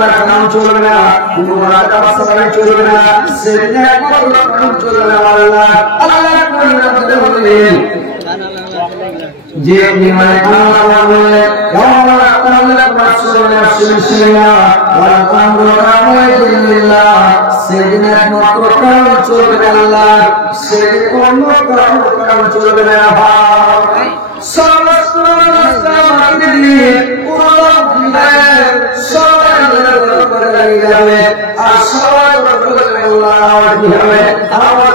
না, কারণ চলবে না, কোনো রাজা বাদশাহ চলবে না, সেদিন একমাত্র কারণ চলবে না আল্লাহ। আল্লাহ কোরআনে বলেন যে নিমায় আল্লাহ বলে ইয়াউমা তাআলা রাসূলুল্লাহ সাল্লাল্লাহু ওয়া তাআলা সেদিন একমাত্র কারণ চলবে আল্লাহ, সেদিন অন্য কারণ চলবে না। সমস্ত রাস্তাকে দিয়ে পুরো সবাই করে লাগিয়ে যাবে, আর সবাই বলবে আল্লাহ কি হবে, আমার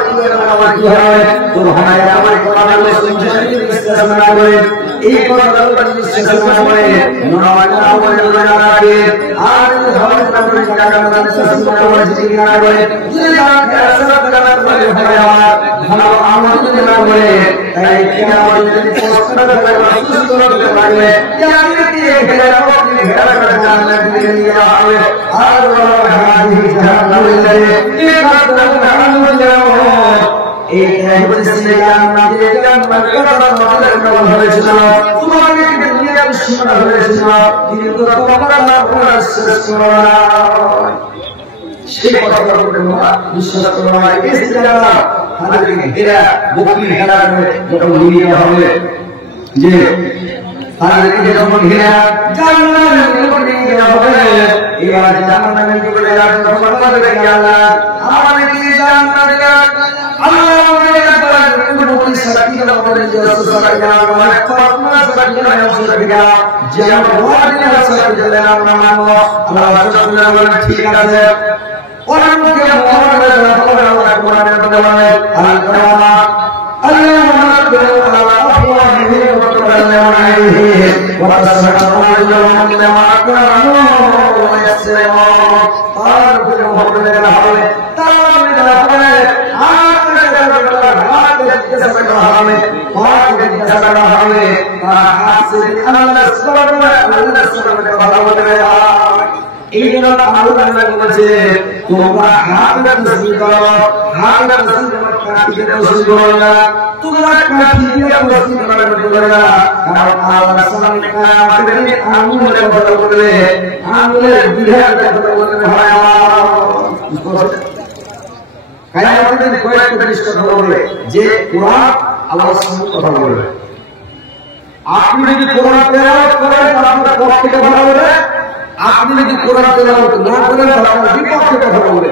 কি হবে। তো ভাই আমার কথা বিশ্বাস না করে এই কথাগুলো বিশ্বাস না করে নয় আমলে লাগাবে, আর ধর্ম না করে কারণে বিশ্বাস না করে জিকির না করে যদি আমাকে আসলে কারণ করে ভাইয়া ভালো আমল না করে তাই কিয়ামত যদি প্রশ্ন করে সুস্থ করতে পারবে কিয়ামত দিয়ে ঘেরা হবে, ঘেরা করে জান্নাত দিয়ে নিয়ে যাবে। আর হাদিস জাহান্নামে এই কথা এই হাদিসে জান্নাতে জান্নাতের কথা বলা হয়েছিল, তোমাকে দুনিয়ার শোনা হয়েছিল, কিন্তু তোমার আল্লাহ শ্রেষ্ঠ নয়। সেই কথাটা তোমরা বিশ্বাস করো না। এই জায়গা আমাদের ঘেরা বকরি ঘেরা যখন নিয়ে হবে যে তাদেরকে যখন ঘেরা জান্নাতের নিয়ে হবে, এবার জান্নাতের ভিতরে যাবে তখন আমাদের আল্লাহ আমাদের কি জান্নাতে আল্লাহ আমাদের কোনো বলি সাথী না বলে যে সাথী না মানে পাতনা সাথী না সাথী না যে আমরা ওয়াদিনা সাথী না আমরা মানব আল্লাহ সুবহানাহু ওয়া তাআলা ঠিক আছে। ওয়ানকে মুহাম্মাদের রাসূল আল্লাহ কোরআনে বলে আল-কালামা আল্লাহু আল্লাহ আফওয়াহিহি ওয়া তাআল্লামু আলাইহি ওয়া তাসাল্লামু মা কানু ইয়াসলামু আর কোন মুহাম্মাদের রাসূল তাআলা বলে এই জন্য আল্লাহ বলেছে তোমরা হাতটা তসবিহ করো, হাতটা তসবিহ কাটিয়ে তসবিহ করো না, তোমরা কাটিয়ে তসবিহ করো না, কারণ আল্লাহ সামনে আমাদের আঙ্গুলের কথা বলবে, আঙ্গুলের বিধার কথা বলবে হয় কায়ামতের কয়েকটা জিনিস কথা বলবে যে কোরআন আল্লাহর সঙ্গে কথা বলবে। আপনি যদি কোরআন তেলাওয়াত করেন তাহলে আপনার পক্ষে কথা বলবে, আপনি যদি কোরআন তেলাওয়াত না করেন তাহলে আপনার বিপক্ষে কথা বলবে।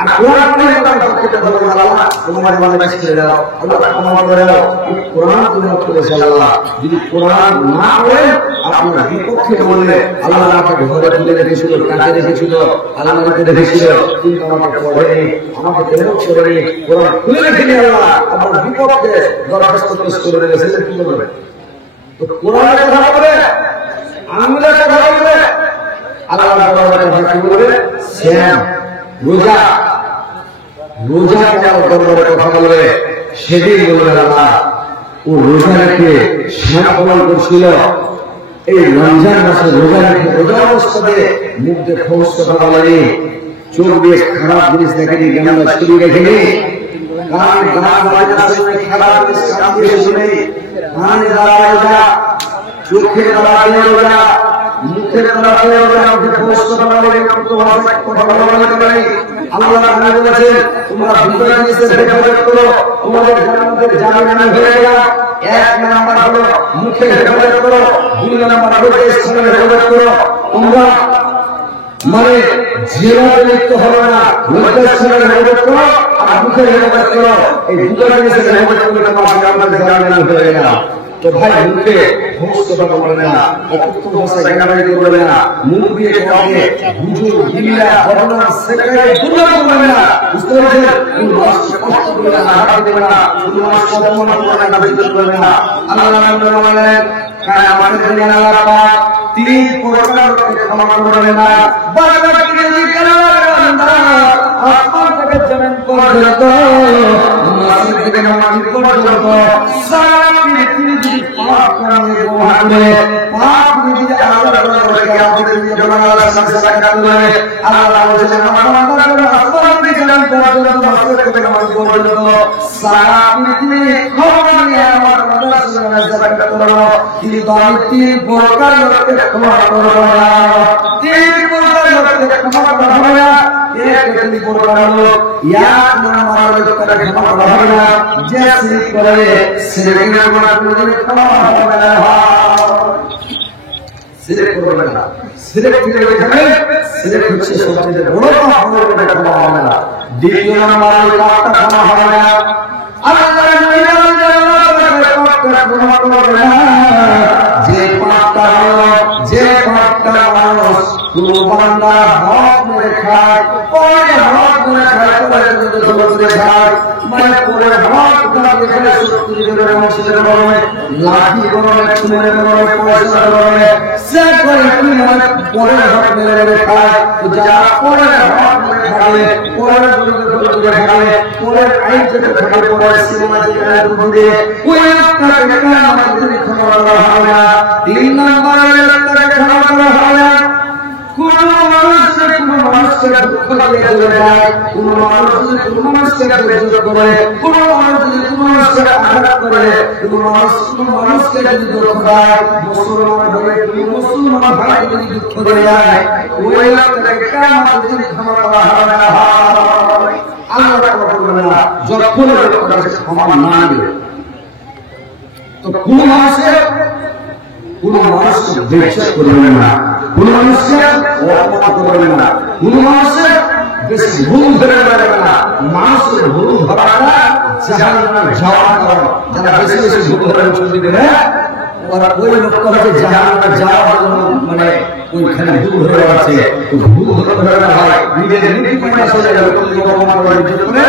আর কোরআন পড়ে আপনার পক্ষে কথা বলবে আল্লাহ তোমার মনে বেশি ছেড়ে দাও, আল্লাহ ক্ষমা করে দাও। কোরআন তেলাওয়াত করেছে আল্লাহ, যদি কোরআন না করেন আপনার বিপক্ষে বলবে আল্লাহ আমাকে ঘরে তুলে রেখেছিল, কাছে রেখেছিল, আল্লাহ আমাকে রেখেছিল কিন্তু আমাকে পড়েনি, আমাকে তেলাওয়াত করেনি, কোরআন খুলে রেখেনি আল্লাহ আপনার বিপক্ষে দরখাস্ত পেশ করে রেখেছে, কি করবে? তো কোরআনের কথা বলে আঙ্গুলের কথা বলবে, আল্লাহ কি বলবে? শ্যাম রোজা, রোজা দরবারে কথা বলবে, সেদিন বলবে আল্লাহ ও রোজা রেখে শ্যাম পালন করছিল, এই রমজান মাসে রোজা রেখে রোজা অবস্থাতে মুখ দিয়ে খোঁজ কথা বলেনি, চোখ দিয়ে খারাপ জিনিস দেখেনি, জ্ঞান ছবি দেখেনি, কান গান বাজনা শুনে খারাপ জিনিস কান দিয়ে শুনে, কানে দাঁড়ায় রোজা, চোখে দাঁড়ায় রোজা, মুখে দাঁড়ায় রোজা, মুখে খোঁজ কথা বলে কথা বলতে পারি। আল্লাহ বলেছেন তোমরা ভিতরে জিনিসের হেফাজত করো, তোমাদের জান্নাতের জামিন হয়ে গেল। এক নাম্বার হলো মুখে হেফাজত করো, দুই নাম্বার হলো স্থানের হেফাজত করো। তোমরা মানে যেভাবে লিপ্ত হবে না, স্থানের হেফাজত করো আর মুখের হেফাজত করো, এই দুটো জিনিসের হেফাজত করলে তোমার জান্নাতের জামিন হয়ে গেল। তো ভাই মুখে সমস্ত কথা বলবে না, অপুত্র ভাষায় গানাগানি করবে না, মুখ দিয়ে কাউকে হুজুর গিল্লা ঘটনা সেটাকে দুর্নাম করবে না, বুঝতে পেরেছেন? কোন মানুষকে কষ্ট করবে না, হারাতে দেবে না, কোন মানুষকে অপমান করবে না, বেইজ্জত করবে না। আল্লাহ রাব্বুল আলামিন কারণ আমাদের জানেন আল্লাহ পাক তিন প্রকারকে ক্ষমা করবে না। বারবার যদি কালাম আসমান থেকে জমিন পর্যন্ত, আসমান থেকে জমিন পর্যন্ত সারা পৃথিবী পাক করে মহানে পাক বিধি আল্লাহ করে আমাদের জনগণের সাথে সাক্ষাৎ করে আল্লাহ বলেছেন আমাদের আসমান থেকে জমিন পর্যন্ত, আসমান থেকে জমিন পর্যন্ত সারা পৃথিবী ক্ষমা নিয়ে আমার মাদ্রাসার সাথে সাক্ষাৎ করব, কিন্তু আমি তিন প্রকার লোককে ক্ষমা করব না। তিন পড়বেন হলো এক নম্বর লোকটাকে ক্ষমা করা হবে না যে শিরক করে শিরকের গুনাহ কোনদিন ক্ষমা হবে না শিরক করবেন না শিরক থেকে এখানে শিরক হচ্ছে সবচেয়ে বড় পাপ হবে এটা ক্ষমা হবে না দ্বিতীয় নম্বর পাপটা ক্ষমা হবে না আল্লাহ যে পাপটা হলো যে পাপটা মানুষ কোন বান্দা হক মেরে খায় পরে হক মেরে খায় পরে খায় মানে পরে হক মেরে সত্যি করে মসজিদের বলবে লাঠি করবে চুনের বলবে পয়সা বলবে সে করে কি মানে পরে হক মেরে খায় তো যা পরে হক মেরে খাবে পরে করে খাবে পরে আইন থেকে খাবে পরে সিনেমা থেকে ঘুরে ওই একটা টাকা আমাদের ক্ষমা করা হবে না তিন নম্বরে একটা ক্ষমা করা হবে না কোন মানুষকে দুঃখ দিয়ে চলে যায় কোন মানুষ যদি কোন মানুষকে ধৈর্য করে কোন মানুষ যদি কোন মানুষকে আঘাত করে কোন মানুষকে যদি দুঃখ দেয় মুসলমান হয়ে মুসলমান ভাই যদি দুঃখ দিয়ে যায় ওই লোকটাকে কিয়ামতের দিন ক্ষমা করা হবে না আল্লাহ ক্ষমা করবে না যখন লোকটা ক্ষমা না দেবে তো কোন মানুষকে বিশ্বাস করবেন না কোন মানুষকে অপমান করবেন না কোন মানুষের বেশি ভুল ধরে বেড়াবেন না মানুষের ভুল ধরাটা জাহান্নামে যাওয়ার কারণ যারা বেশি বেশি ভুল ধরে চলে গেলে ওরা ওই লোকটাকে জাহান্নামে যাওয়ার জন্য মানে ওইখানে ভুল ধরে আছে ভুল ধরে হয় নিজের নীতি মাইনা চলে যাবে অপমান করে